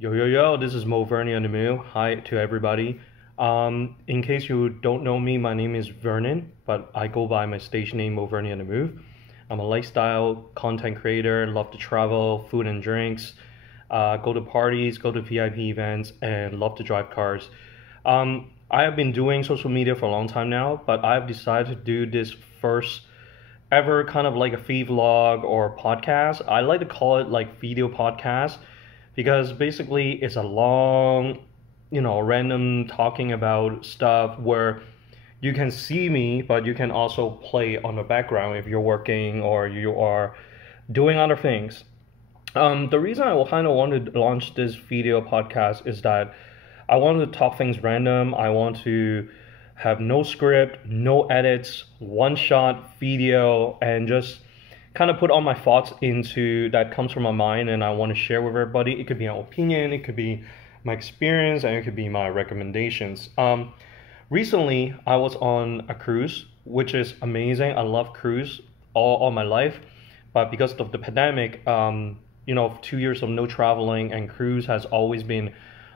Yo, yo, yo, this is Mo Vernie on the Move. Hi to everybody. In case you don't know me, my name is Vernon, but I go by my station name, Mo Vernie on the Move. I'm a lifestyle content creator, love to travel, food and drinks, go to parties, go to VIP events, and love to drive cars. I have been doing social media for a long time now, but I've decided to do this first ever kind of like a feed vlog or podcast. I like to call it like video podcast because basically it's a long, random talking about stuff where you can see me, but you can also play on the background if you're working or you are doing other things. The reason I kind of wanted to launch this video podcast is that I wanted to talk things random. I want to have no script, no edits, one shot video, and just kind of put all my thoughts into that comes from my mind and I want to share with everybody. It could be an opinion, it could be my experience, and it could be my recommendations. Recently, I was on a cruise, which is amazing. I love cruise all my life, but because of the pandemic, 2 years of no traveling and cruise has always been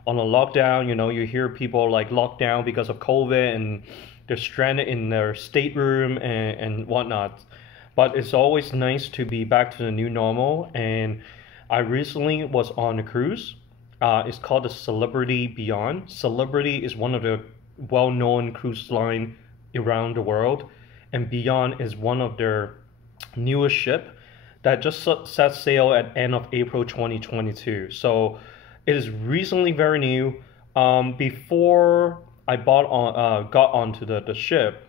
on a lockdown. You hear people like locked down because of COVID and they're stranded in their stateroom and whatnot. But it's always nice to be back to the new normal. And I recently was on a cruise. It's called the Celebrity Beyond. Celebrity is one of the well-known cruise line around the world, and Beyond is one of their newest ship that just set sail at end of April 2022. So it is recently very new. Before I got onto the ship,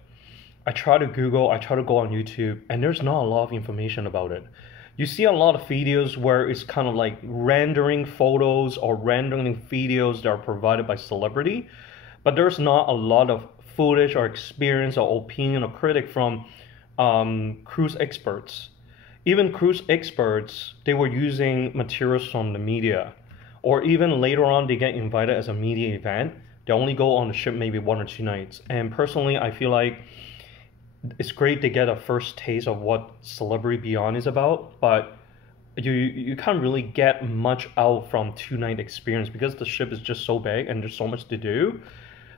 I try to Google, I try to go on YouTube, and there's not a lot of information about it. You see a lot of videos where it's kind of like rendering photos or rendering videos that are provided by celebrity, but there's not a lot of footage or experience or opinion or critic from cruise experts. Even cruise experts, they were using materials from the media, or even later on they get invited as a media event. They only go on the ship maybe 1 or 2 nights. And personally, I feel like it's great to get a first taste of what Celebrity Beyond is about, but you can't really get much out from 2 night experience because the ship is just so big and there's so much to do.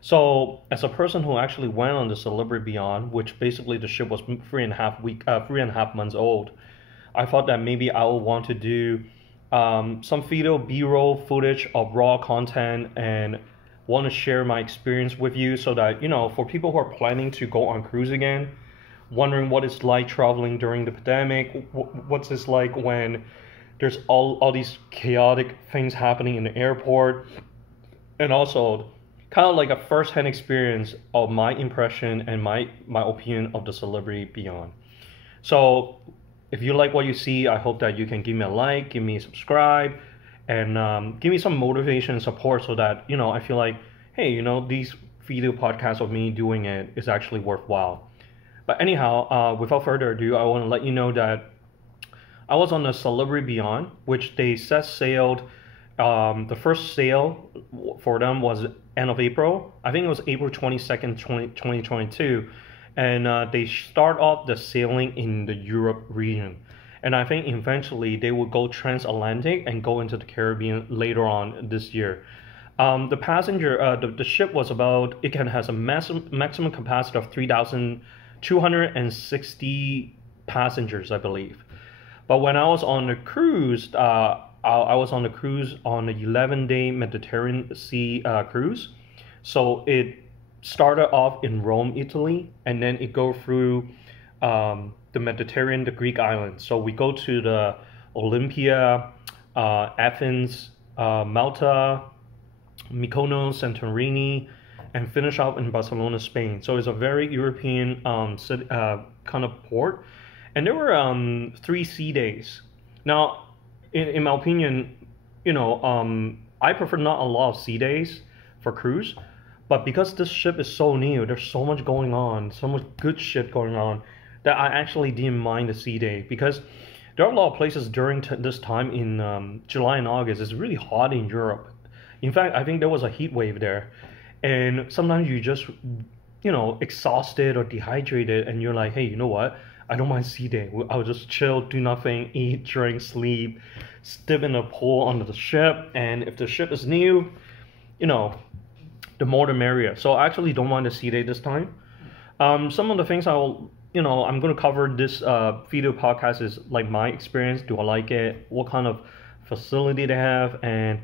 So as a person who actually went on the Celebrity Beyond, which basically the ship was 3.5 months old, I thought that maybe I would want to do some video B-roll footage of raw content and want to share my experience with you so that, for people who are planning to go on cruise again, wondering what it's like traveling during the pandemic, what's this like when there's all these chaotic things happening in the airport, and also kind of like a first-hand experience of my impression and my opinion of the Celebrity Beyond. So if you like what you see, I hope that you can give me a like, give me a subscribe, and give me some motivation and support so that, I feel like, hey, these video podcasts of me doing it is actually worthwhile. But anyhow, without further ado, I want to let you know that I was on the Celebrity Beyond, which they set sailed. The first sail for them was end of April. I think it was April 22nd, 2022. And they start off the sailing in the Europe region. And I think eventually they will go transatlantic and go into the Caribbean later on this year. The ship was has a maximum capacity of 3,260 passengers, I believe. But when I was on the cruise, I was on the cruise on an 11-day Mediterranean Sea cruise. So it started off in Rome, Italy, and then it go through the Mediterranean, the Greek islands. So we go to the Olympia, Athens, Malta, Mykonos, Santorini, and finish up in Barcelona, Spain. So it's a very European kind of port. And there were 3 sea days. Now, in my opinion, I prefer not a lot of sea days for cruise, but because this ship is so new, there's so much going on, so much good shit going on, that I actually didn't mind the sea day, because there are a lot of places during this time in July and August. It's really hot in Europe. In fact, I think there was a heat wave there, and sometimes you just, exhausted or dehydrated, and you're like, hey, you know what? I don't mind sea day. I'll just chill, do nothing, eat, drink, sleep, dip in a pool under the ship. And if the ship is new, you know, the more the merrier. So I actually don't mind the sea day this time. Some of the things I'm going to cover this video podcast is like my experience. Do I like it? What kind of facility they have? And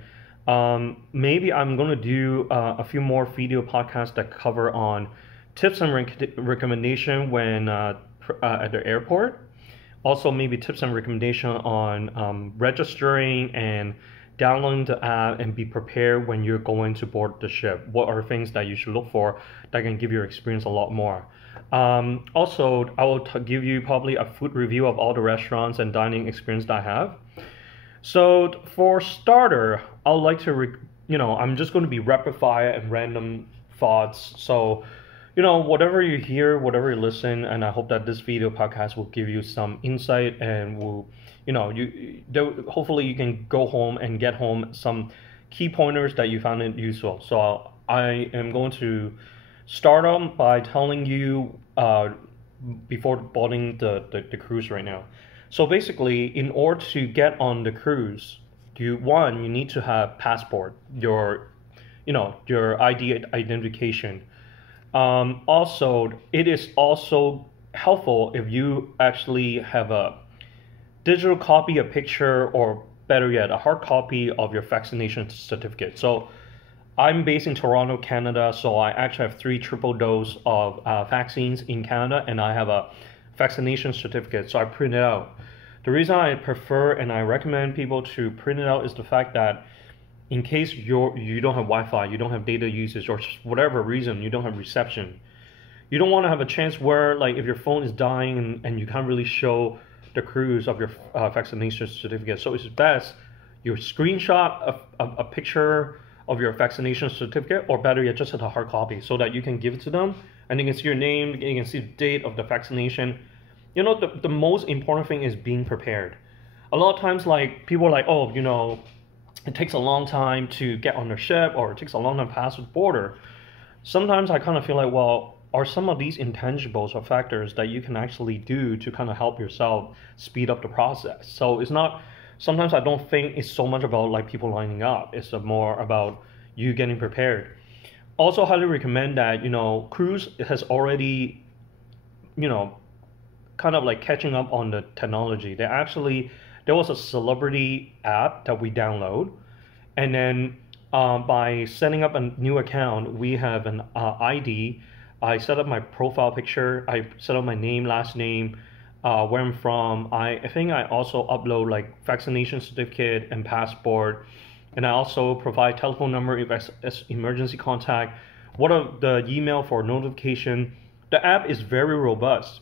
maybe I'm going to do a few more video podcasts that cover on tips and recommendation when at the airport. Also, maybe tips and recommendation on registering and downloading the app and be prepared when you're going to board the ship. What are things that you should look for that can give your experience a lot more? Also, I will give you probably a food review of all the restaurants and dining experience that I have. So for starter, I'd like to, I'm just going to be rapid fire and random thoughts. So, whatever you hear, whatever you listen, and I hope that this video podcast will give you some insight and will, hopefully you can go home and get home some key pointers that you found it useful. So I am going to start on by telling you before boarding the cruise right now. So basically, in order to get on the cruise, you need to have passport, your ID identification. Also, it is also helpful if you actually have a digital copy, a picture, or better yet, a hard copy of your vaccination certificate. So I'm based in Toronto, Canada, so I actually have 3 triple dose of vaccines in Canada, and I have a vaccination certificate, so I print it out. The reason I prefer and I recommend people to print it out is the fact that in case you don't have Wi-Fi, you don't have data usage, or whatever reason, you don't have reception, you don't want to have a chance where, like, if your phone is dying and you can't really show the cruise of your vaccination certificate. So it's best you screenshot a picture of your vaccination certificate, or better yet, just a hard copy, so that you can give it to them and you can see your name, you can see the date of the vaccination. The most important thing is being prepared. A lot of times, like, people are like, oh, it takes a long time to get on the ship, or it takes a long time to pass the border. Sometimes I kind of feel like, well, are some of these intangibles or factors that you can actually do to kind of help yourself speed up the process. So it's not, sometimes I don't think it's so much about like people lining up. It's more about you getting prepared. Also highly recommend that, cruise has already, kind of like catching up on the technology. There was a celebrity app that we download, and then by setting up a new account, we have an ID. I set up my profile picture, I set up my name, last name, where I'm from. I think I also upload like vaccination certificate and passport, and I also provide telephone number if it's emergency contact, what are the email for notification. The app is very robust.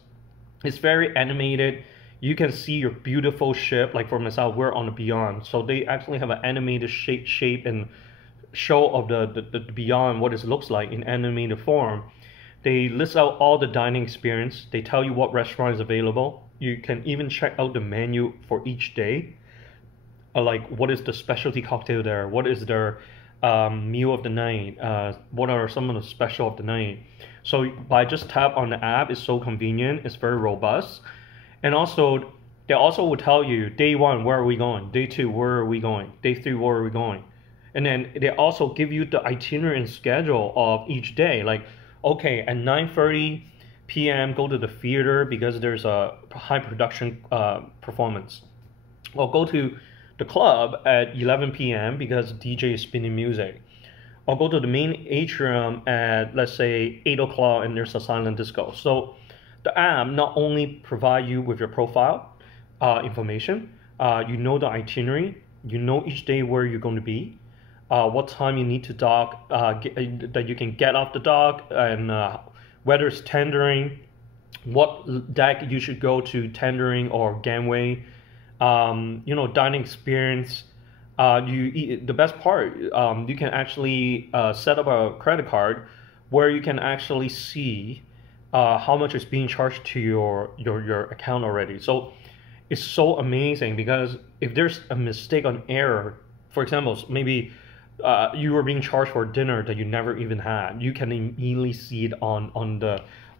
It's very animated. You can see your beautiful ship. Like for myself, we're on the Beyond, so they actually have an animated shape and show of the Beyond, what it looks like in animated form. They list out all the dining experience. They tell you what restaurant is available. You can even check out the menu for each day. Like what is the specialty cocktail there? What is their meal of the night? What are some of the special of the night? So by just tap on the app, it's so convenient. It's very robust. And also, they also will tell you day 1, where are we going? Day 2, where are we going? Day 3, where are we going? And then they also give you the itinerary and schedule of each day. Like, okay, at 9:30 p.m. go to the theater because there's a high production performance. Or go to the club at 11 p.m. because DJ is spinning music. Or go to the main atrium at, let's say, 8 o'clock and there's a silent disco. So the app not only provide you with your profile information, you know the itinerary, you know each day where you're going to be, what time you need to dock, that you can get off the dock, and whether it's tendering, what deck you should go to, tendering or gangway, dining experience. The best part, you can actually set up a credit card where you can actually see how much is being charged to your account already. So it's so amazing, because if there's a mistake on error, for example, maybe you were being charged for dinner that you never even had, you can immediately see it on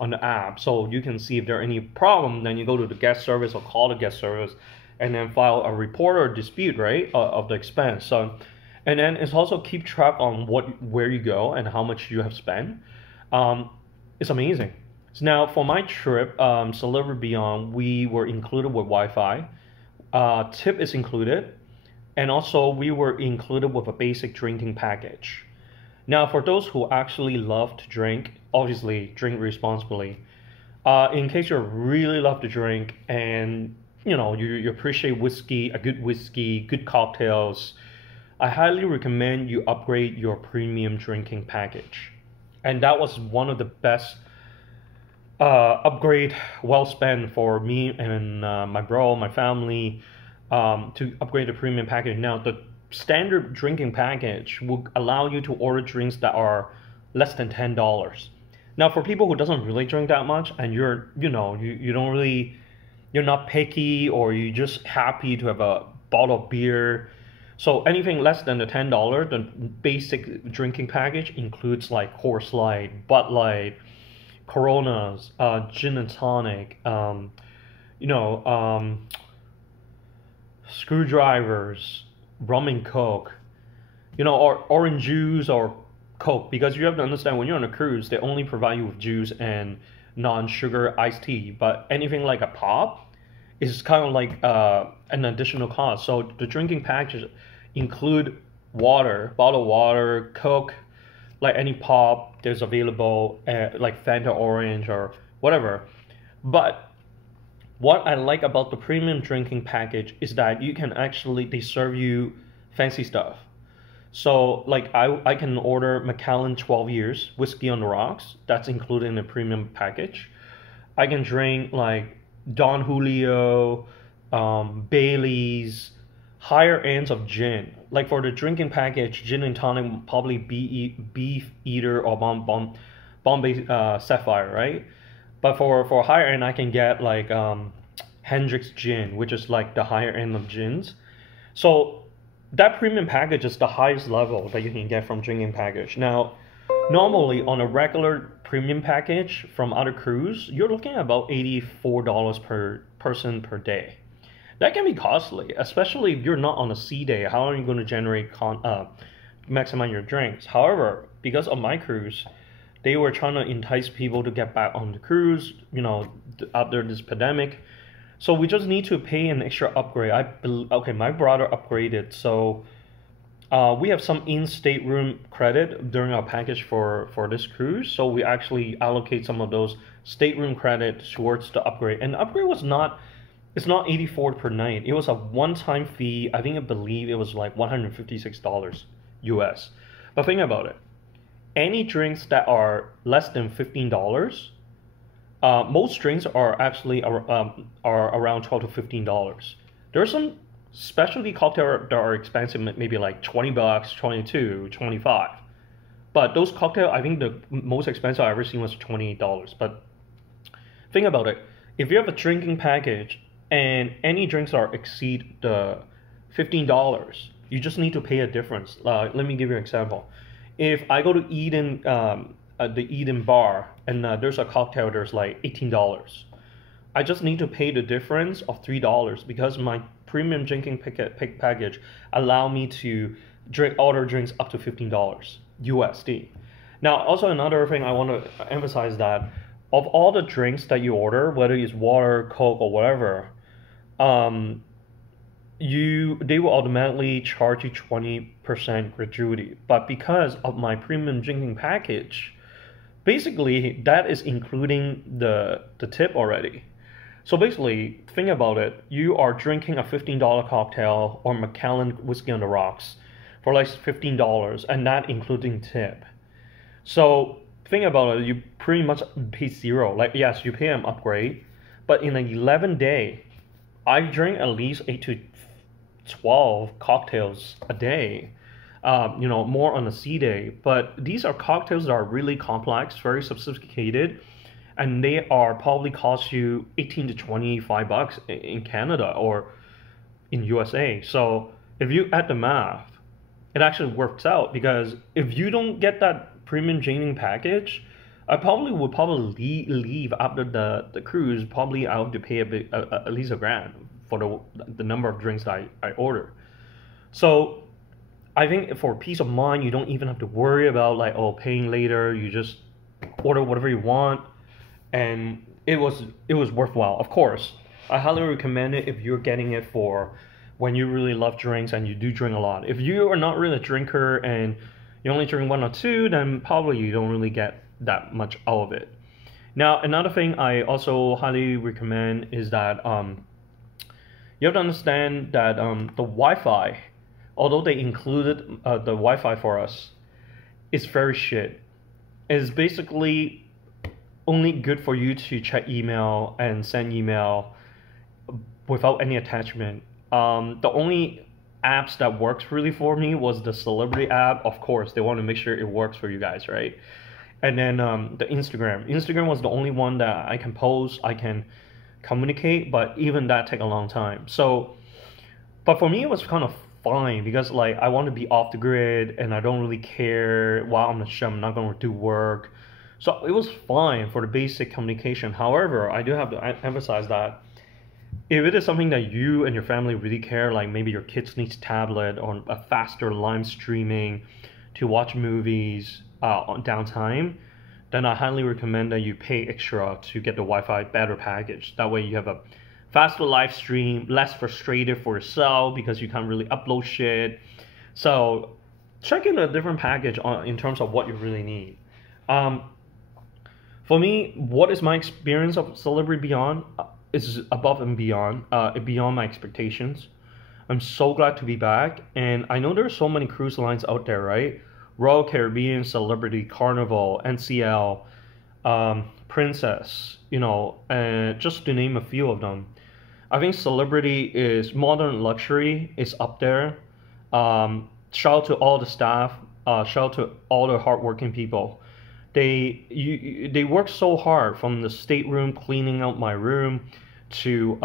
on the app, so you can see if there are any problem. Then you go to the guest service or call the guest service, and then file a report or dispute, right, of the expense. So, and then it's also keep track on where you go and how much you have spent. It's amazing. So now for my trip, Solarium Beyond, we were included with Wi-Fi. Tip is included, and also we were included with a basic drinking package. Now for those who actually love to drink, obviously drink responsibly. In case you really love to drink and you appreciate whiskey, a good whiskey, good cocktails, I highly recommend you upgrade your premium drinking package. And that was one of the best upgrade well spent for me and my bro, my family, to upgrade the premium package. Now the standard drinking package will allow you to order drinks that are less than $10. Now for people who doesn't really drink that much, and you don't really, you're not picky, or you're just happy to have a bottle of beer, so anything less than the $10, the basic drinking package includes like Coors Light, Bud Light, Coronas, gin and tonic, screwdrivers, rum and coke, or orange juice or coke, because you have to understand when you're on a cruise, they only provide you with juice and non-sugar iced tea. But anything like a pop is kind of like an additional cost. So the drinking packages include water, bottled water, coke, like any pop there's available, like Fanta Orange or whatever. But what I like about the premium drinking package is that you can actually, they serve you fancy stuff. So like I can order Macallan 12 years whiskey on the rocks, that's included in the premium package. I can drink like Don Julio, Bailey's, higher ends of gin. Like for the drinking package, gin and tonic will probably be Beef Eater or Bombay Sapphire, right? But for higher end, I can get like Hendrick's gin, which is like the higher end of gins. So that premium package is the highest level that you can get from drinking package. Now, normally on a regular premium package from other cruise, you're looking at about $84 per person per day. That can be costly, especially if you're not on a sea day. How are you going to generate maximize your drinks? However, because of my cruise, they were trying to entice people to get back on the cruise, after this pandemic. So we just need to pay an extra upgrade. Okay, my brother upgraded, so we have some in-state room credit during our package for this cruise. So we actually allocate some of those stateroom credit towards the upgrade. And the upgrade was it's not $84 per night. It was a one-time fee. I believe it was like $156 US. But think about it. Any drinks that are less than $15, most drinks are actually are around $12 to $15. There are some specialty cocktails that are expensive, maybe like $20, 22, 25. But those cocktails, I think the most expensive I've ever seen was $28. But think about it. If you have a drinking package and any drinks are exceed the $15, you just need to pay a difference. Let me give you an example. If I go to Eden, the Eden bar, and there's a cocktail there's like $18, I just need to pay the difference of $3 because my premium drinking package allow me to order drinks up to $15 USD. Now, also another thing I want to emphasize that of all the drinks that you order, whether it's water, Coke, or whatever, they will automatically charge you 20% gratuity. But because of my premium drinking package, basically that is including the tip already. So basically, think about it. You are drinking a $15 cocktail or Macallan whiskey on the rocks for like $15, and that including tip. So think about it. You pretty much pay zero. Like, yes, you pay an upgrade, but in an 11-day, I drink at least 8 to 12 cocktails a day. More on a sea day. But these are cocktails that are really complex, very sophisticated, and they are probably cost you 18 to 25 bucks in Canada or in USA. So if you add the math, it actually works out, because if you don't get that premium drinking package, I probably would leave after the cruise. Probably I have to pay a bit, at least $1,000 for the number of drinks that I order. So I think for peace of mind, you don't even have to worry about like, oh, paying later. You just order whatever you want, and it was worthwhile. Of course, I highly recommend it if you're getting it for when you really love drinks and you do drink a lot. If you are not really a drinker and you only drink one or two, then probably you don't really get that much out of it. Now, another thing I also highly recommend is that you have to understand that the Wi-Fi, although they included the Wi-Fi for us, is very shit. It's basically only good for you to check email and send email without any attachment. The only apps that works really for me was the Celebrity app. Of course, they want to make sure it works for you guys, right? And then the Instagram. Instagram was the only one that I can post, I can communicate, but even that take a long time. So, but for me, it was kind of fine because like I want to be off the grid and I don't really care while I'm on the show. I'm not going to do work. So it was fine for the basic communication. However, I do have to emphasize that if it is something that you and your family really care, like maybe your kids needs tablet or a faster live streaming to watch movies on downtime, then I highly recommend that you pay extra to get the Wi-Fi better package. That way you have a faster live stream, less frustrated for yourself because you can't really upload shit. So check in a different package in terms of what you really need. For me, what is my experience of Celebrity Beyond? It's above and beyond my expectations. I'm so glad to be back, and I know there's so many cruise lines out there, right? Royal Caribbean, Celebrity, Carnival, NCL, Princess, just to name a few of them. I think Celebrity is modern luxury, is up there. Shout out to all the staff, shout out to all the hardworking people. They work so hard, from the stateroom, cleaning out my room, to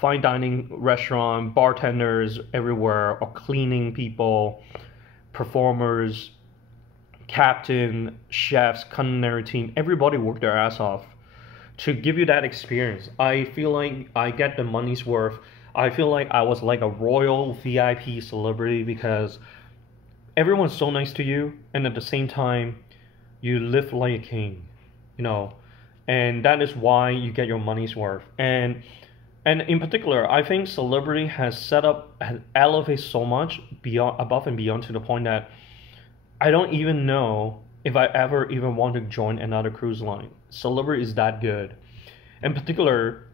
fine dining restaurant, bartenders everywhere, or cleaning people, performers, captain, chefs, culinary team. Everybody worked their ass off to give you that experience. I feel like I get the money's worth. I feel like I was like a royal VIP celebrity because everyone's so nice to you, and at the same time you live like a king, and that is why you get your money's worth. And in particular, I think Celebrity has elevated so much above and beyond, to the point that I don't even know if I ever even want to join another cruise line. Celebrity is that good. In particular,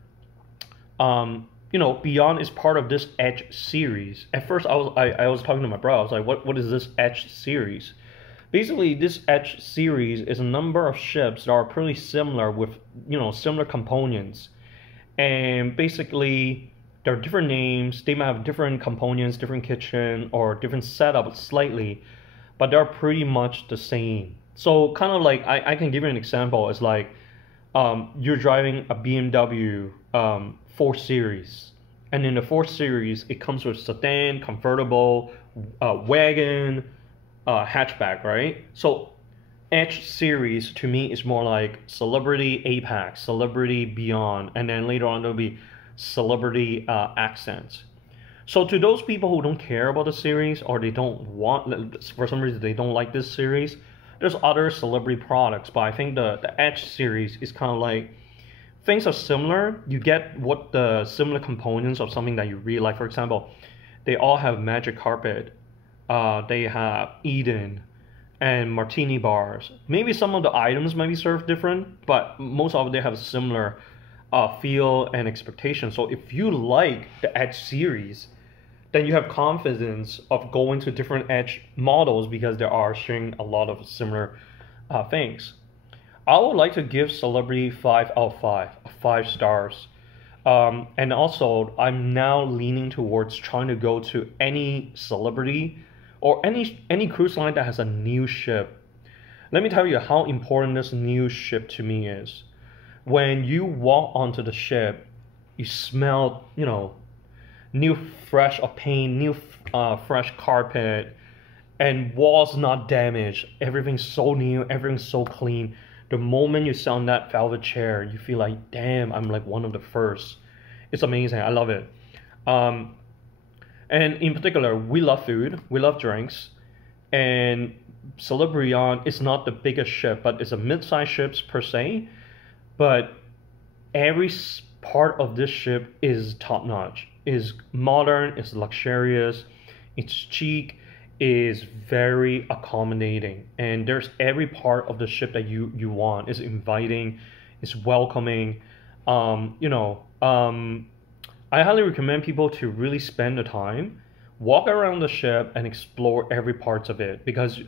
Beyond is part of this Edge series. At first, I was talking to my brother. I was like, what is this Edge series? Basically, this Edge series is a number of ships that are pretty similar with, similar components. And basically, there are different names. They might have different components, different kitchen, or different setup slightly, but they're pretty much the same. So kind of like, I can give you an example. It's like you're driving a BMW 4 Series. And in the 4 Series, it comes with sedan, convertible, wagon, hatchback, right? So Edge series to me is more like Celebrity Apex, Celebrity Beyond, and then later on there'll be Celebrity Accents. So to those people who don't care about the series, or they don't want, for some reason they don't like this series, there's other Celebrity products, but I think the Edge series is kind of like, things are similar. You get what the similar components of something that you really like. For example, they all have magic carpet. They have Eden and martini bars. Maybe some of the items might be served different, but most of them they have a similar feel and expectation. So if you like the Edge series, then you have confidence of going to different Edge models because they are sharing a lot of similar things. I would like to give Celebrity 5 out of 5, 5 stars. And also, I'm now leaning towards trying to go to any Celebrity or any cruise line that has a new ship. Let me tell you how important this new ship to me is. When you walk onto the ship, you smell, new fresh paint, new fresh carpet, and walls not damaged. Everything's so new, everything's so clean. The moment you sit on that velvet chair, you feel like, damn, I'm like one of the first. It's amazing. I love it. And in particular, we love food, we love drinks, and Solarium is not the biggest ship, but it's a mid-sized ship per se. But every part of this ship is top-notch. Is modern, is luxurious, it's chic, is very accommodating, and there's every part of the ship that you want. It's inviting, it's welcoming. I highly recommend people to really spend the time, walk around the ship and explore every parts of it, because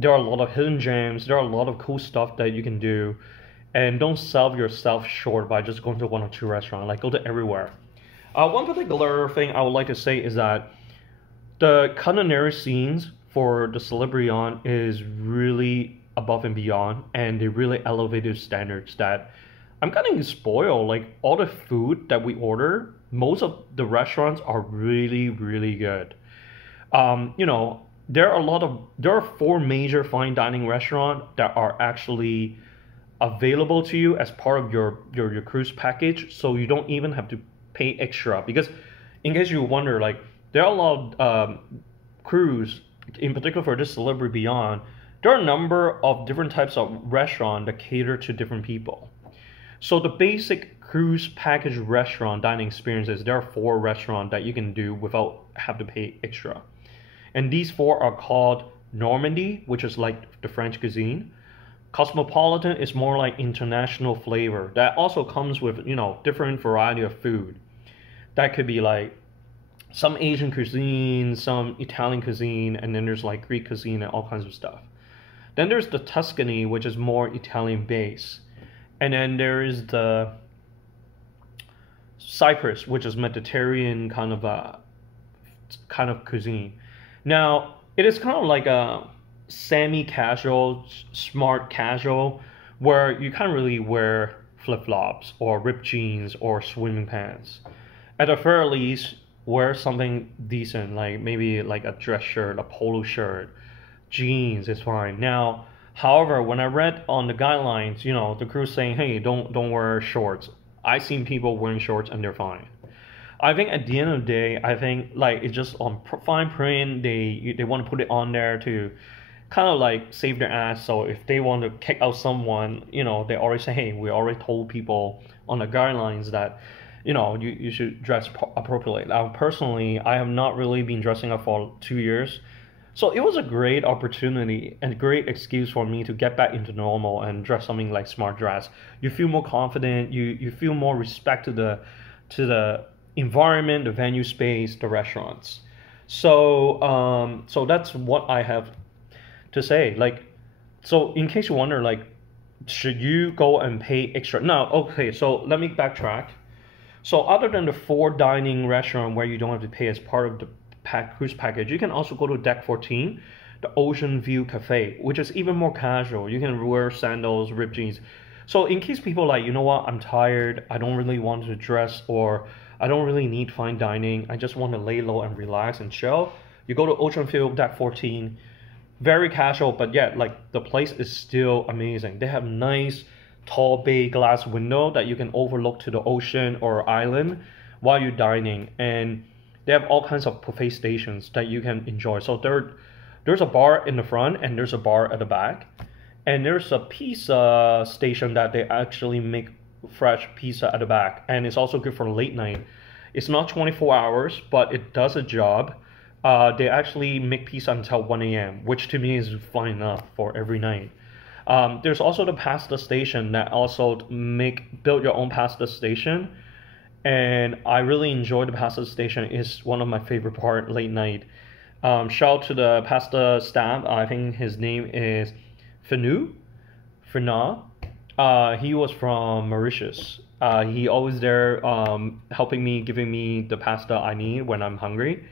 there are a lot of hidden gems, there are a lot of cool stuff that you can do, and don't sell yourself short by just going to one or two restaurants. Like, go to everywhere. One particular thing I would like to say is that the culinary scenes for the Solarium is really above and beyond, and they really elevated standards that I'm kind of spoiled. Like, all the food that we order, most of the restaurants are really, really good. There are 4 major fine dining restaurants that are actually available to you as part of your cruise package, so you don't even have to pay extra. Because in case you wonder, like, there are a lot of cruise, in particular for this Celebrity Beyond, there are a number of different types of restaurants that cater to different people. So the basic cruise package restaurant dining experiences, there are 4 restaurants that you can do without have to pay extra. And these 4 are called Normandy, which is like the French cuisine. Cosmopolitan is more like international flavor. That also comes with, different variety of food. That could be like some Asian cuisine, some Italian cuisine, and then there's like Greek cuisine and all kinds of stuff. Then there's the Tuscany, which is more Italian based. And then there is the Cyprus, which is Mediterranean kind of cuisine. Now, it is kind of like a semi-casual, smart casual, where you can't really wear flip-flops or ripped jeans or swimming pants. At the very least, wear something decent, like maybe like a dress shirt, a polo shirt, jeans is fine. Now, however, when I read on the guidelines, the crew saying, hey, don't wear shorts. I've seen people wearing shorts and they're fine. I think at the end of the day, I think like it's just on fine print. They want to put it on there to kind of like save their ass. So if they want to kick out someone, they already say, hey, we already told people on the guidelines that you should dress appropriately. Now, personally, I have not really been dressing up for 2 years. So it was a great opportunity and a great excuse for me to get back into normal and dress something like smart dress. You feel more confident, you feel more respect to the environment, the venue space, the restaurants. So that's what I have to say. Like, so in case you wonder, like, should you go and pay extra? No, okay, so let me backtrack. So other than the 4 dining restaurant where you don't have to pay as part of the cruise package, you can also go to Deck 14, the Ocean View Cafe, which is even more casual. You can wear sandals, ripped jeans. So in case people like, I'm tired, I don't really want to dress, or I don't really need fine dining, I just want to lay low and relax and chill, you go to Ocean View Deck 14. Very casual, but yet like the place is still amazing. They have nice tall bay glass window that you can overlook to the ocean or island while you're dining, and they have all kinds of buffet stations that you can enjoy. So there's a bar in the front and there's a bar at the back, and there's a pizza station that they actually make fresh pizza at the back, and it's also good for late night. It's not 24 hours, but it does a job. They actually make pizza until 1 a.m., which to me is fine enough for every night. There's also the pasta station that also build your own pasta station, and I really enjoy the pasta station. It's one of my favorite part late night. Shout out to the pasta staff. I think his name is Fina. He was from Mauritius. He always there helping me, giving me the pasta I need when I'm hungry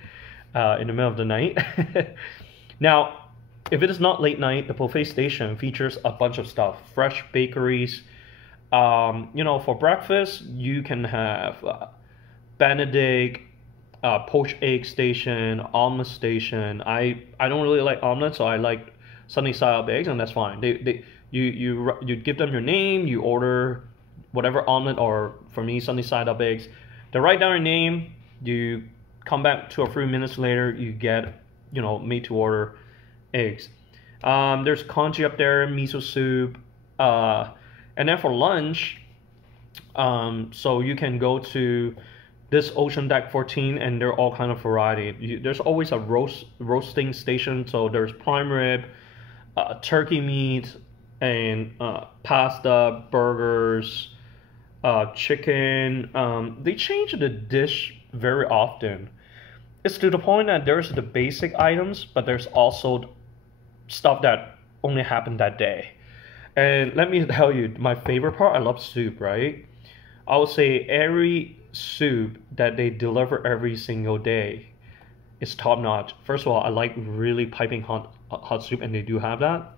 in the middle of the night. Now, if it is not late night, the buffet station features a bunch of stuff. Fresh bakeries. For breakfast, you can have Benedict, poached egg station, omelet station. I don't really like omelet, so I like sunny side up eggs, and that's fine. You give them your name, you order whatever omelet, or for me sunny side up eggs. They write down your name, you come back 2 or 3 minutes later, you get made to order eggs. There's congee up there, miso soup, and then for lunch, so you can go to this Ocean Deck 14, and there are all kind of variety. There's always a roasting station, so there's prime rib, turkey meat, and pasta, burgers, chicken. They change the dish very often. It's to the point that there's the basic items, but there's also stuff that only happened that day. And let me tell you, my favorite part, I love soup, right? I would say every soup that they deliver every single day is top notch. First of all, I like really piping hot soup, and they do have that.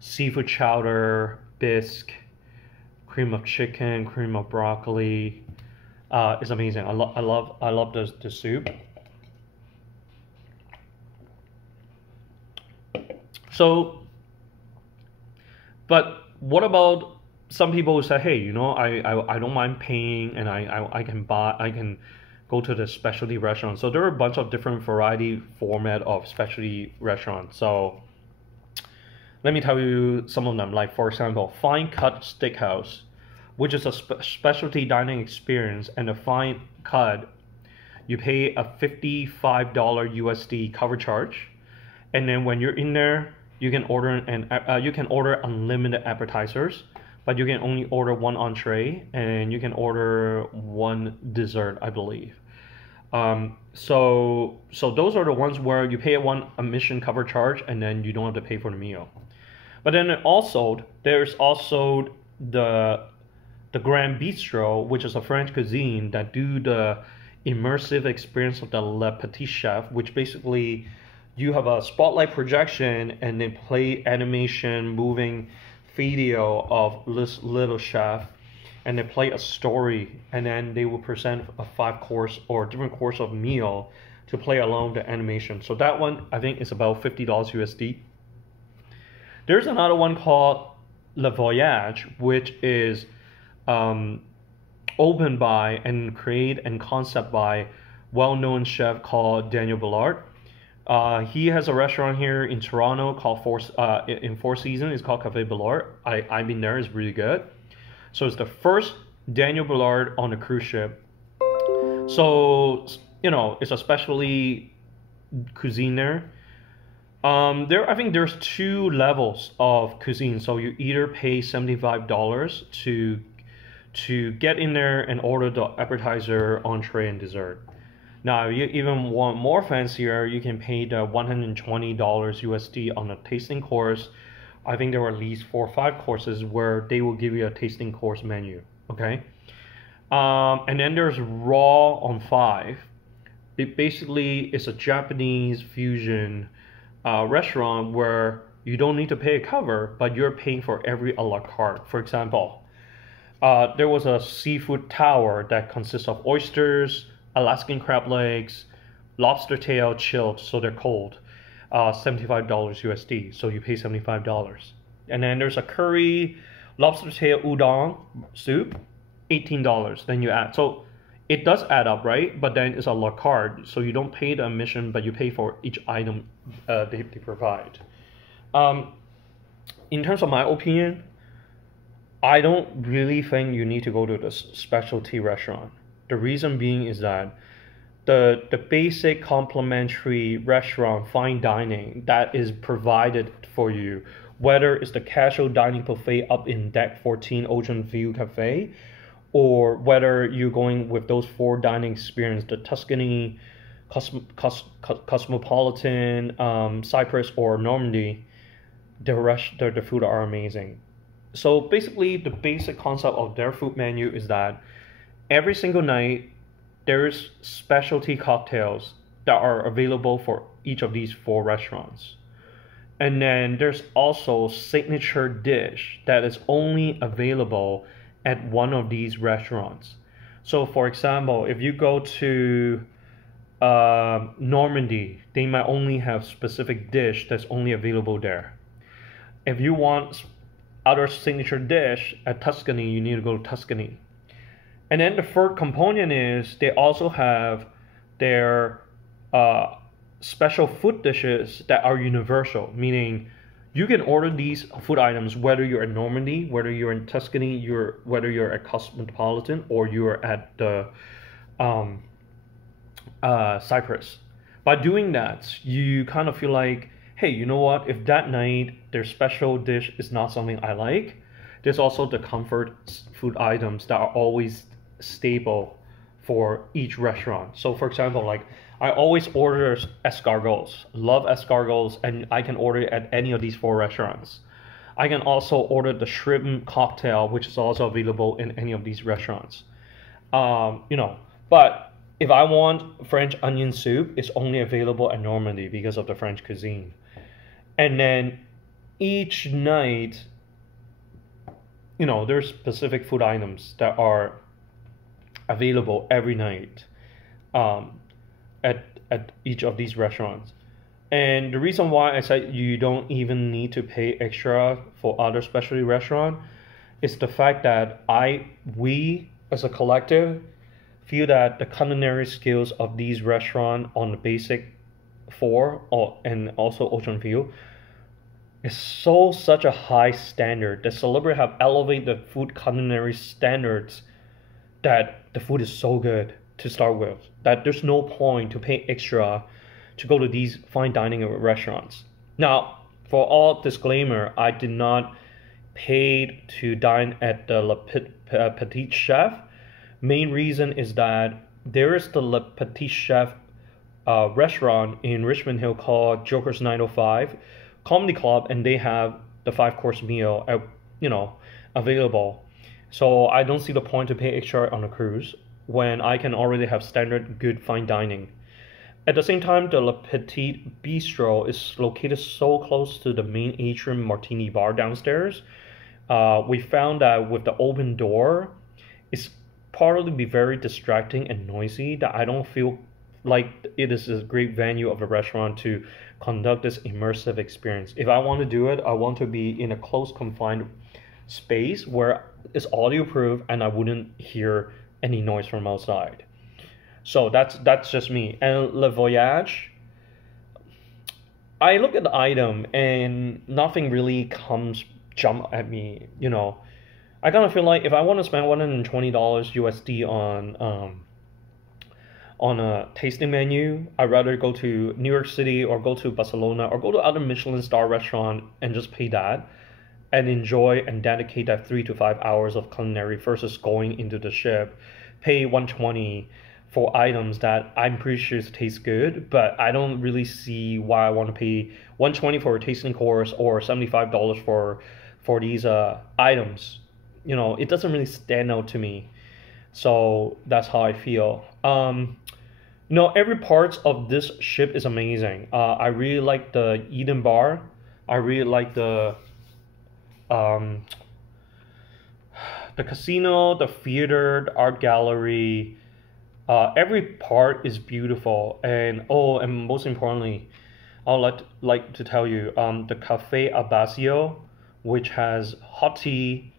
Seafood chowder, bisque, cream of chicken, cream of broccoli. It's amazing. I love the soup. So, but what about some people who say, hey, I don't mind paying, and I can go to the specialty restaurant. So there are a bunch of different variety format of specialty restaurants. So let me tell you some of them. Like for example, Fine Cut Steakhouse, which is a specialty dining experience, and a fine cut, you pay a $55 USD cover charge, and then when you're in there, you can order unlimited appetizers, but you can only order one entree, and you can order one dessert, I believe. So those are the ones where you pay one admission cover charge, and then you don't have to pay for the meal. But then there's also the Grand Bistro, which is a French cuisine that do the immersive experience of the Le Petit Chef, which basically you have a spotlight projection and then play animation, moving video of this little chef, and they play a story, and then they will present a 5-course or different course of meal to play along the animation. So that one, I think, is about $50 USD. There's another one called Le Voyage, which is opened by and created and concept by well-known chef called Daniel Ballard. He has a restaurant here in Toronto called in Four Seasons. It's called Cafe Ballard. I've been there. It's really good. So it's the first Daniel Ballard on a cruise ship. So it's a specialty cuisine there. I think there's 2 levels of cuisine. So you either pay $75 to get in there and order the appetizer, entree, and dessert. Now, if you even want more fancier, you can pay the $120 USD on a tasting course. I think there are at least 4 or 5 courses where they will give you a tasting course menu. Okay, and then there's Raw on 5. It basically is a Japanese fusion restaurant where you don't need to pay a cover, but you're paying for every a la carte. For example, there was a seafood tower that consists of oysters, Alaskan crab legs, lobster tail chilled, so they're cold, $75 USD, so you pay $75. And then there's a curry lobster tail udon soup, $18. Then you add, so it does add up, right? But then it's a la carte, so you don't pay the admission, but you pay for each item they provide. In terms of my opinion, I don't really think you need to go to the specialty restaurant. The reason being is that the basic complimentary restaurant fine dining that is provided for you, whether it's the casual dining buffet up in Deck 14 Ocean View Cafe, or whether you're going with those 4 dining experience, the Tuscany, Cosmopolitan, Cyprus, or Normandy, the food are amazing. So basically, the basic concept of their food menu is that every single night, there's specialty cocktails that are available for each of these 4 restaurants. And then there's also signature dish that is only available at one of these restaurants. So for example, if you go to Normandy, they might only have specific dish that's only available there. If you want other signature dish at Tuscany, you need to go to Tuscany. And then the third component is they also have their special food dishes that are universal, meaning you can order these food items whether you're in Normandy, whether you're in Tuscany, whether you're at Cosmopolitan, or you're at the Cyprus. By doing that, you kind of feel like, hey, you know what? If that night their special dish is not something I like, there's also the comfort food items that are always stable for each restaurant. So for example, like I always order escargots, love escargots, and I can order it at any of these 4 restaurants. I can also order the shrimp cocktail, which is also available in any of these restaurants. But if I want French onion soup, it's only available at Normandy because of the French cuisine. And then each night, there's specific food items that are available every night at each of these restaurants. And the reason why I said you don't even need to pay extra for other specialty restaurant is the fact that we as a collective feel that the culinary skills of these restaurants on the basic 4 and also Ocean View is such a high standard. The Solarium have elevated the food culinary standards that the food is so good to start with that there's no point to pay extra to go to these fine dining restaurants. Now, for all disclaimer, I did not pay to dine at the Le Petit Chef. Main reason is that there is the Le Petit Chef restaurant in Richmond Hill called Joker's 905 Comedy Club, and they have the 5-course meal available. So I don't see the point to pay extra on a cruise when I can already have standard good fine dining. At the same time, the Le Petit Bistro is located so close to the main atrium martini bar downstairs. We found that with the open door, it's partly be very distracting and noisy that I don't feel like it is a great venue of a restaurant to conduct this immersive experience. If I want to do it, I want to be in a close confined space where it's audio proof and I wouldn't hear any noise from outside. So that's just me. And Le Voyage, I look at the item and nothing really jump at me. I kind of feel like if I want to spend $120 USD on a tasting menu, I'd rather go to New York City or go to Barcelona or go to other Michelin star restaurant and just pay that and enjoy and dedicate that 3 to 5 hours of culinary versus going into the ship, pay $120 for items that I'm pretty sure taste good, but I don't really see why I want to pay $120 for a tasting course or $75 for these items. It doesn't really stand out to me. So that's how I feel. Every part of this ship is amazing. I really like the Eden Bar. I really like the casino, the theater, the art gallery. Every part is beautiful, and most importantly, I'd like to tell you the Cafe Abbasio, which has hot tea,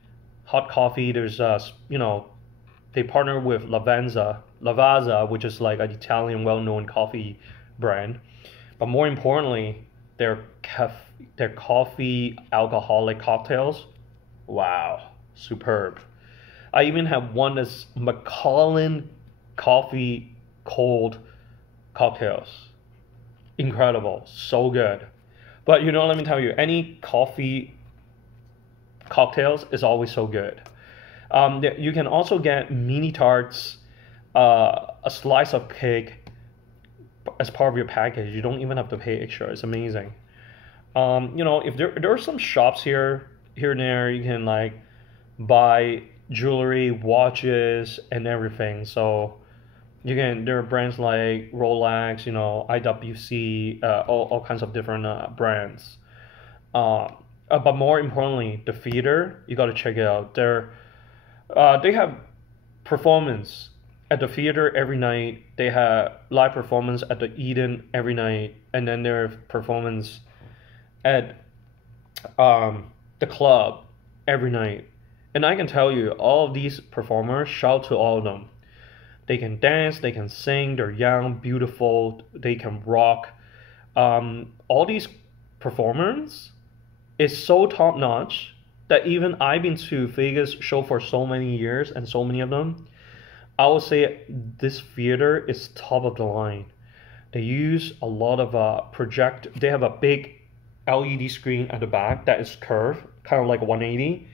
hot coffee. There's they partner with Lavazza, which is like an Italian well-known coffee brand. But more importantly, their coffee alcoholic cocktails, wow, superb. I even have one that's Macallan coffee cold cocktails. Incredible, so good. But let me tell you, any coffee cocktails is always so good. You can also get mini tarts, a slice of cake as part of your package. You don't even have to pay extra. It's amazing. If there are some shops here and there, you can like buy jewelry, watches, and everything. So there are brands like Rolex, IWC, all kinds of different brands. But more importantly, the theater, you got to check it out. They have performance at the theater every night. They have live performance at the Eden every night, and then their performance at the club every night. And I can tell you, all of these performers, shout to all of them. They can dance, they can sing, they're young, beautiful, they can rock. All these performers is so top notch that even I've been to Vegas show for so many years and so many of them. I would say this theater is top of the line. They use a lot of project. They have a big LED screen at the back that is curved, kind of like 180,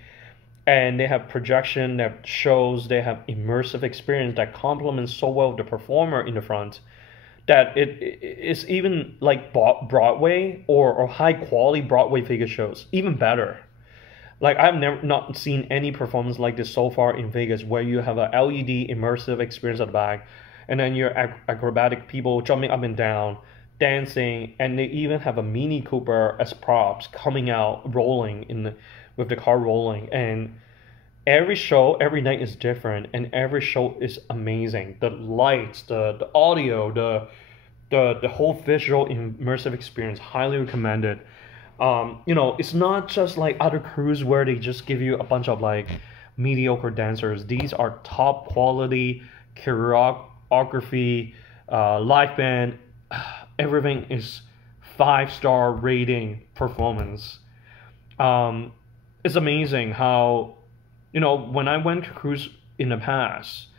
and they have projection that shows. They have immersive experience that complements so well the performer in the front that it's even like Broadway or high quality Broadway figure shows, even better. Like I've never not seen any performance like this so far in Vegas, where you have a LED immersive experience at the back, and then your acrobatic people jumping up and down, dancing, and they even have a Mini Cooper as props coming out, rolling with the car rolling. And every show, every night is different, and every show is amazing. The lights, the audio, the whole visual immersive experience, highly recommended. It's not just like other crews where they just give you a bunch of like mediocre dancers. These are top quality choreography, live band. Everything is 5-star rating performance. It's amazing how, when I went to cruise in the past,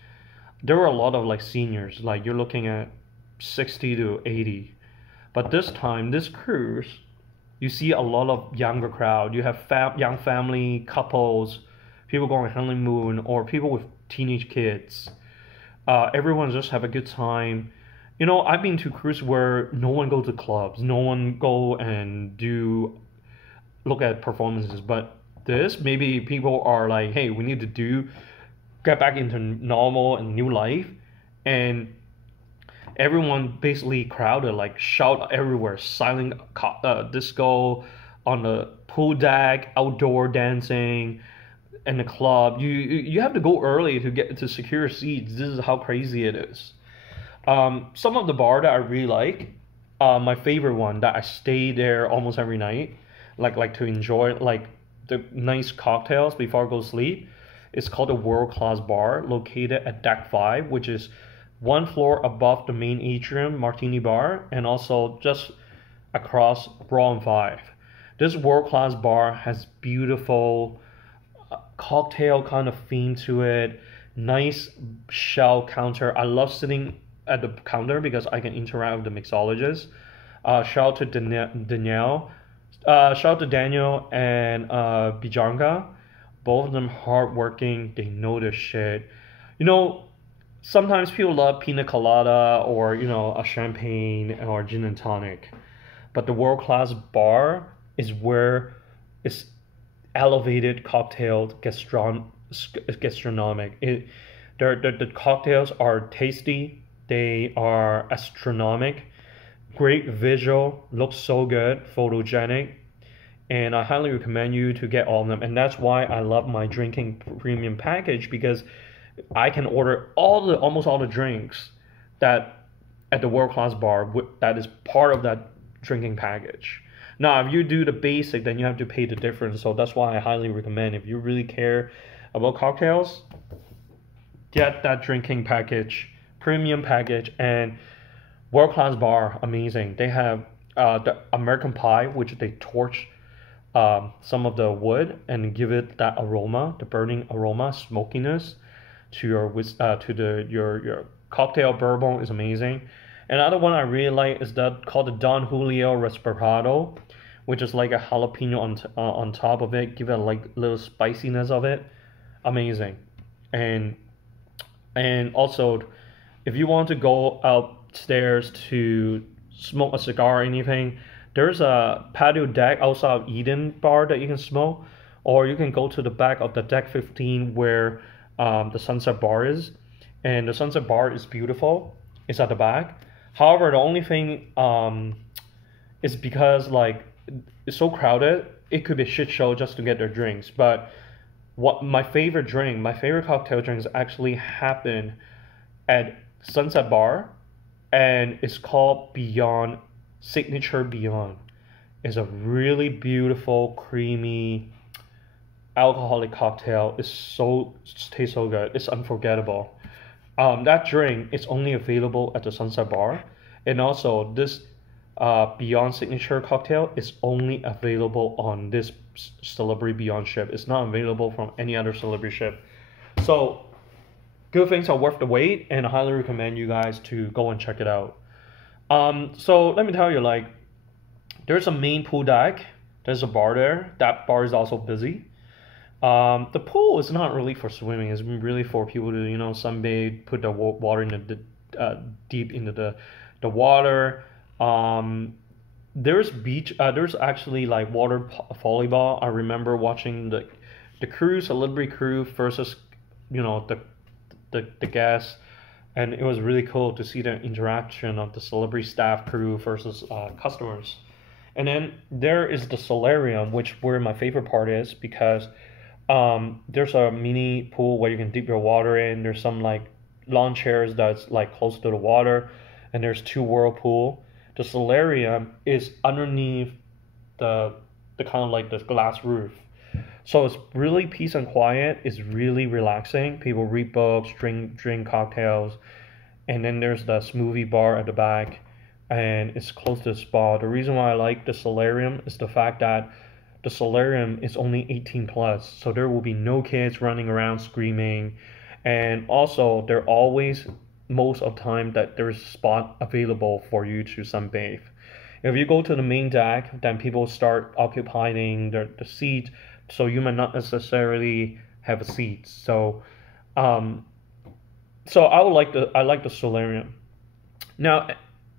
there were a lot of like seniors, like you're looking at 60 to 80. But this time, this cruise, you see a lot of younger crowd. You have young family, couples, people going honeymoon, or people with teenage kids. Everyone just have a good time. I've been to cruise where no one go to clubs, no one go and look at performances. But this, maybe people are like, hey, we need to get back into normal and new life, and everyone basically crowded, like shout everywhere, silent disco on the pool deck, outdoor dancing, and the club. You have to go early to get to secure seats. This is how crazy it is. Some of the bar that I really like, my favorite one that I stay there almost every night, like to enjoy like the nice cocktails before I go to sleep. It's called the World Class Bar, located at Deck 5, which is one floor above the main atrium martini bar, and also just across Raw and 5. This World Class Bar has beautiful cocktail kind of theme to it, nice shell counter. I love sitting at the counter because I can interact with the mixologist. Shout out to Danielle. Shout out to Daniel and Bijanka. Both of them hardworking. They know their shit. Sometimes people love pina colada or a champagne or gin and tonic, but the World Class Bar is where it's elevated cocktail gastronomic. The cocktails are tasty. They are astronomic. Great visual, looks so good, photogenic, and I highly recommend you to get all of them. And that's why I love my drinking premium package, because I can order almost all the drinks that at the World Class Bar that is part of that drinking package. Now, if you do the basic, then you have to pay the difference. So that's why I highly recommend, if you really care about cocktails, get that drinking package, premium package. And World Class Bar, amazing. They have the American Pie, which they torch some of the wood and give it that aroma, the burning aroma, smokiness to your cocktail. Bourbon is amazing. Another one I really like is that called the Don Julio Respirado, which is like a jalapeno on top of it, give it like little spiciness of it. Amazing. And also, if you want to go upstairs to smoke a cigar or anything, there's a patio deck outside of Eden bar that you can smoke, or you can go to the back of the Deck 15 where the Sunset Bar is, and the Sunset Bar is beautiful. It's at the back. However, the only thing is because like it's so crowded, it could be a shit show just to get their drinks. But my favorite cocktail drinks actually happen at Sunset Bar, and it's called Beyond, Signature Beyond. It's a really beautiful, creamy alcoholic cocktail is tastes so good. It's unforgettable. That drink is only available at the Sunset Bar, and also this Beyond Signature cocktail is only available on this Celebrity Beyond ship. It's not available from any other Celebrity ship. So good things are worth the wait, and I highly recommend you guys to go and check it out. So let me tell you, like, there's a main pool deck. There's a bar there. That bar is also busy. The pool is not really for swimming. It's really for people to, sunbathe, put the water in deep into the water. There's beach. There's actually like water volleyball. I remember watching the crew, celebrity crew versus, the guests, and it was really cool to see the interaction of the celebrity staff crew versus customers. And then there is the solarium, which where my favorite part is because there's a mini pool where you can dip your water in. There's some like lawn chairs that's like close to the water, and there's two whirlpool. The solarium is underneath the kind of like the glass roof. So it's really peace and quiet. It's really relaxing. People read books, drink cocktails, and then there's the smoothie bar at the back, and it's close to the spa. The reason why I like the solarium is the fact that the solarium is only 18 plus, so there will be no kids running around screaming, and also there always most of the time that there's a spot available for you to sunbathe. If you go to the main deck, then people start occupying the seat, so you might not necessarily have a seat. So, so I like the solarium. Now,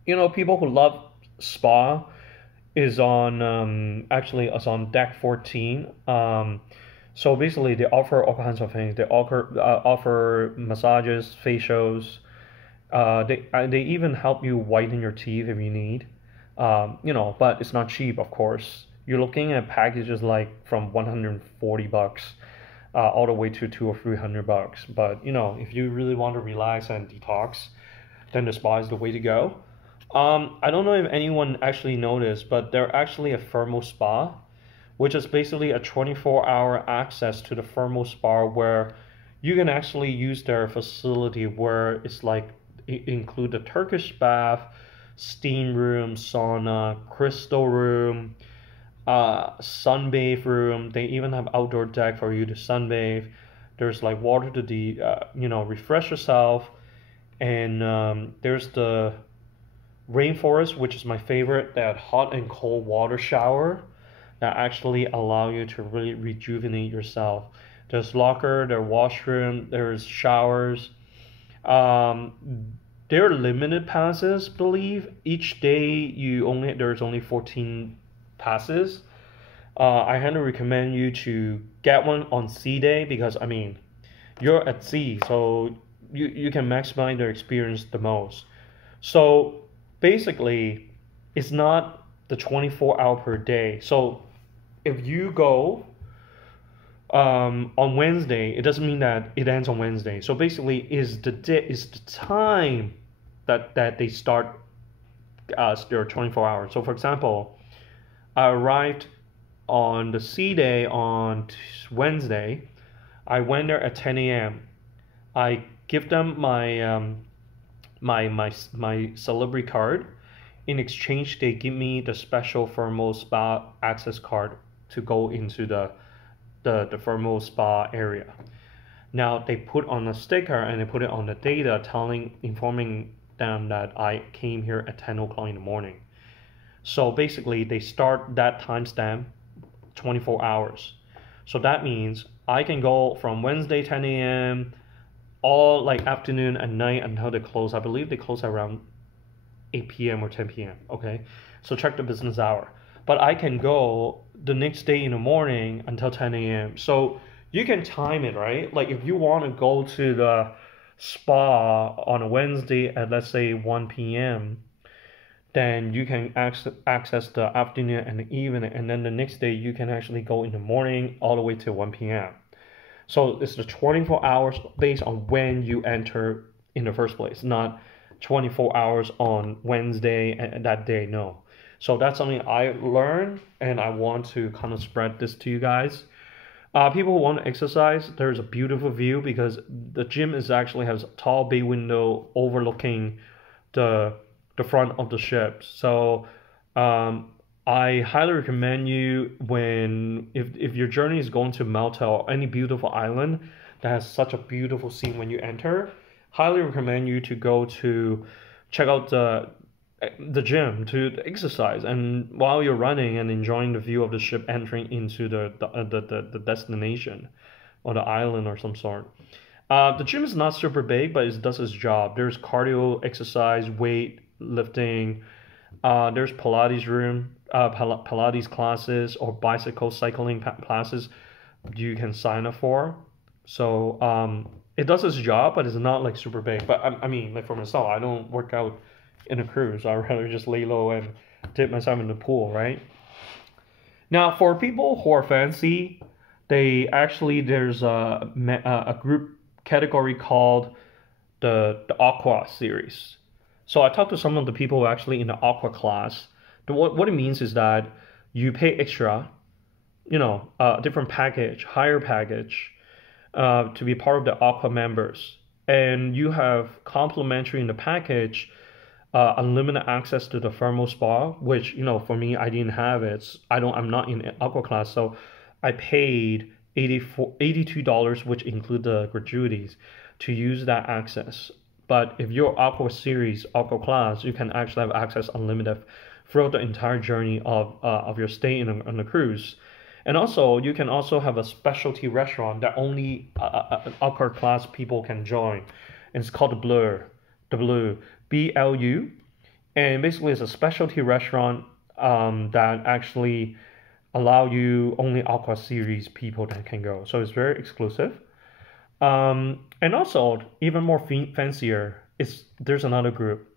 people who love spa is on actually is on deck 14. So basically, they offer all kinds of things. They offer massages, facials. They even help you whiten your teeth if you need. But it's not cheap, of course. You're looking at packages like from $140 all the way to $200 or $300. But if you really want to relax and detox, then the spa is the way to go. I don't know if anyone actually noticed, but they're actually a thermal spa, which is basically a 24-hour access to the thermal spa where you can actually use their facility where it's like it include the Turkish bath, steam room, sauna, crystal room, sunbathe room. They even have outdoor deck for you to sunbathe. There's like water to refresh yourself, and there's the rainforest, which is my favorite. That hot and cold water shower that actually allow you to really rejuvenate yourself. There's locker, there's washroom, there's showers. There are limited passes, believe. Each day there's only 14 passes. I highly recommend you to get one on sea day because you're at sea, so you can maximize the experience the most. So basically, it's not the 24-hour per day. So if you go on Wednesday, it doesn't mean that it ends on Wednesday. So basically, is the time that they start their 24 hours. So for example, I arrived on the sea day on Wednesday. I went there at 10 a.m. I give them my my celebrity card. In exchange, they give me the special thermal spa access card to go into the thermal spa area. Now they put on a sticker and they put it on the data informing them that I came here at 10 o'clock in the morning. So basically they start that timestamp 24 hours. So that means I can go from Wednesday 10 a.m. all like afternoon and night until they close. I believe they close around 8 p.m. or 10 p.m. Okay, so check the business hour. But I can go the next day in the morning until 10 a.m. So you can time it, right? Like if you want to go to the spa on a Wednesday at let's say 1 p.m., then you can access the afternoon and the evening, and then the next day you can actually go in the morning all the way to 1 p.m. So it's the 24 hours based on when you enter in the first place, not 24 hours on Wednesday and that day, no. So that's something I learned, and I want to kind of spread this to you guys. People who want to exercise, there's a beautiful view because the gym is actually has a tall bay window overlooking the the front of the ship. So um, I highly recommend you when if your journey is going to Malta or any beautiful island that has such a beautiful scene when you enter, highly recommend you to go to check out the gym to exercise and while you're running and enjoying the view of the ship entering into the destination or the island or some sort. The gym is not super big, but it does its job. There's cardio, exercise, weight lifting. There's Pilates room, Pilates classes or bicycle cycling classes you can sign up for. So it does its job, but it's not like super big. But I mean, like for myself, I don't work out in a cruise. I'd rather just lay low and dip myself in the pool, right? Now, for people who are fancy, they actually there's a group category called the Aqua series. So I talked to some of the people actually in the Aqua class. What it means is that you pay extra, a different package, higher package, to be part of the Aqua members, and you have complimentary in the package unlimited access to the thermal spa, which for me I didn't have it. I'm not in aqua class, so I paid $82, which include the gratuities, to use that access. But if you're aqua series, aqua class, you can actually have access unlimited throughout the entire journey of your stay on the cruise. And also, you can also have a specialty restaurant that only aqua class people can join. And it's called the Blue, BLU, and basically it's a specialty restaurant that actually allow you only Aqua series people that can go. So it's very exclusive. And also even more fancier is there's another group.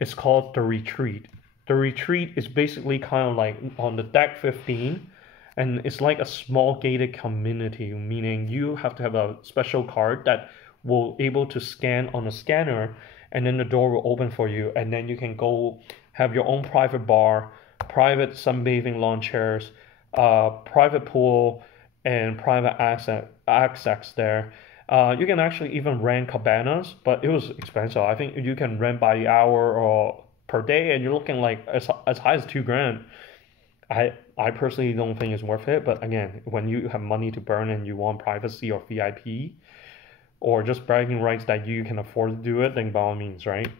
It's called the Retreat. The Retreat is basically kind of like on the deck 15, and it's like a small gated community, meaning you have to have a special card that will able to scan on a scanner, and then the door will open for you, and then you can go have your own private bar, private sunbathing lawn chairs, private pool, and private access there. You can actually even rent cabanas, but it was expensive. I think you can rent by the hour or per day, and you're looking like as high as $2,000. I personally don't think it's worth it, but again, when you have money to burn and you want privacy or VIP, or just bragging rights that you can afford to do it, then by all means, right?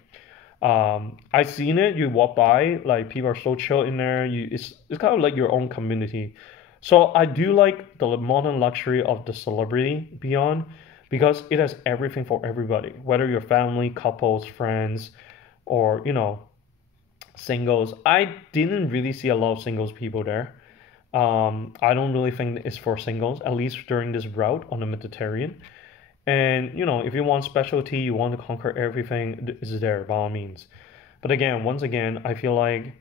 I seen it. You walk by, like people are so chill in there. It's kind of like your own community. So I do like the modern luxury of the Celebrity Beyond because it has everything for everybody, whether you're family, couples, friends, or singles. I didn't really see a lot of singles people there. I don't really think it's for singles, at least during this route on the Mediterranean. And if you want specialty, you want to conquer everything, is there by all means. But again, once again, I feel like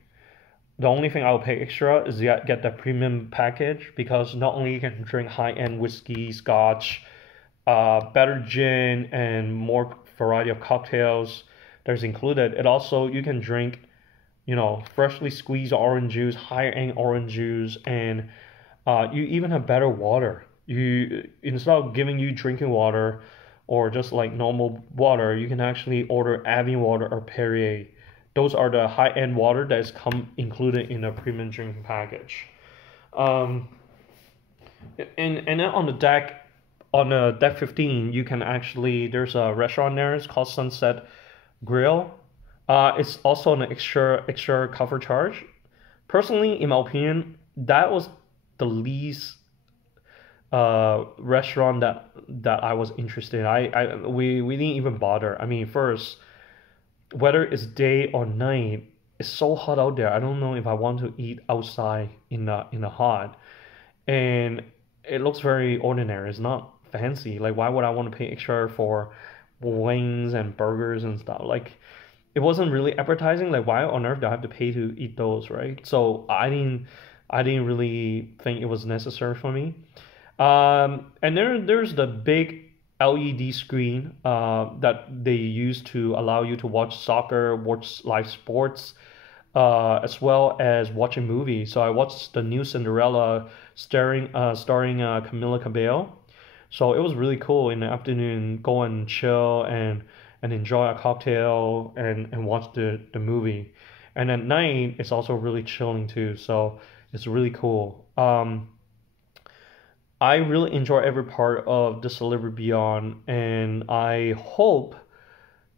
the only thing I'll pay extra is get the premium package because not only you can drink high-end whiskey, scotch, better gin, and more variety of cocktails there's included. It also you can drink, freshly squeezed orange juice, higher-end orange juice, and you even have better water. You instead of giving you drinking water or just like normal water, you can actually order Avian water or Perrier. Those are the high-end water that is included in a premium drinking package. And then on the deck 15, you can actually there's a restaurant there. It's called Sunset Grill. It's also an extra cover charge. Personally, in my opinion, that was the least restaurant that I was interested in. We didn't even bother. I mean, first, whether it's day or night, it's so hot out there. I don't know if I want to eat outside in the hot, and it looks very ordinary. It's not fancy. Like, why would I want to pay extra for wings and burgers and stuff? Like, it wasn't really appetizing. Like, why on earth do I have to pay to eat those, right? So I didn't really think it was necessary for me. And there's the big LED screen that they use to allow you to watch soccer, watch live sports, as well as watching movies. So I watched the new Cinderella starring Camila Cabello. So it was really cool in the afternoon, go and chill and enjoy a cocktail and watch the movie. And at night, it's also really chilling too. So it's really cool. I really enjoy every part of the Celebrity Beyond, and I hope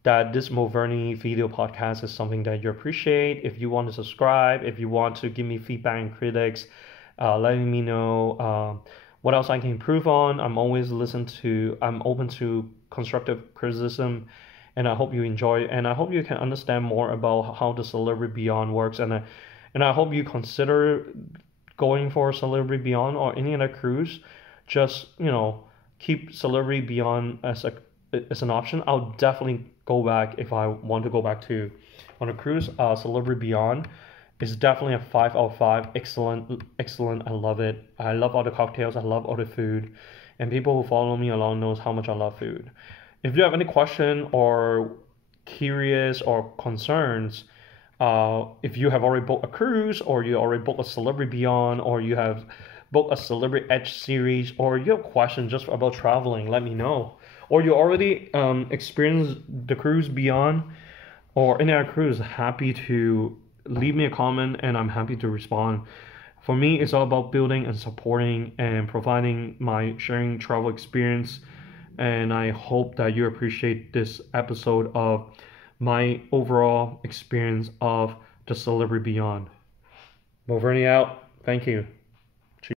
that this Moverni video podcast is something that you appreciate. If you want to subscribe, if you want to give me feedback and critics, letting me know what else I can improve on. I'm open to constructive criticism, and I hope you enjoy it. And I hope you can understand more about how the Celebrity Beyond works. And I hope you consider going for Celebrity Beyond or any other cruise. Just, keep Celebrity Beyond as an option. I'll definitely go back if I want to go back to on a cruise. Celebrity Beyond is definitely a 5 out of 5. Excellent, excellent. I love it. I love all the cocktails. I love all the food, and people who follow me along knows how much I love food. If you have any question or curious or concerns, if you have already booked a cruise, or you already booked a Celebrity Beyond, or you have booked a Celebrity Edge series, or you have questions just about traveling, let me know. Or you already experienced the cruise Beyond or any other cruise, happy to leave me a comment and I'm happy to respond. For me, it's all about building and supporting and providing my sharing travel experience. And I hope that you appreciate this episode of my overall experience of the Celebrity Beyond. Moverni out. Thank you.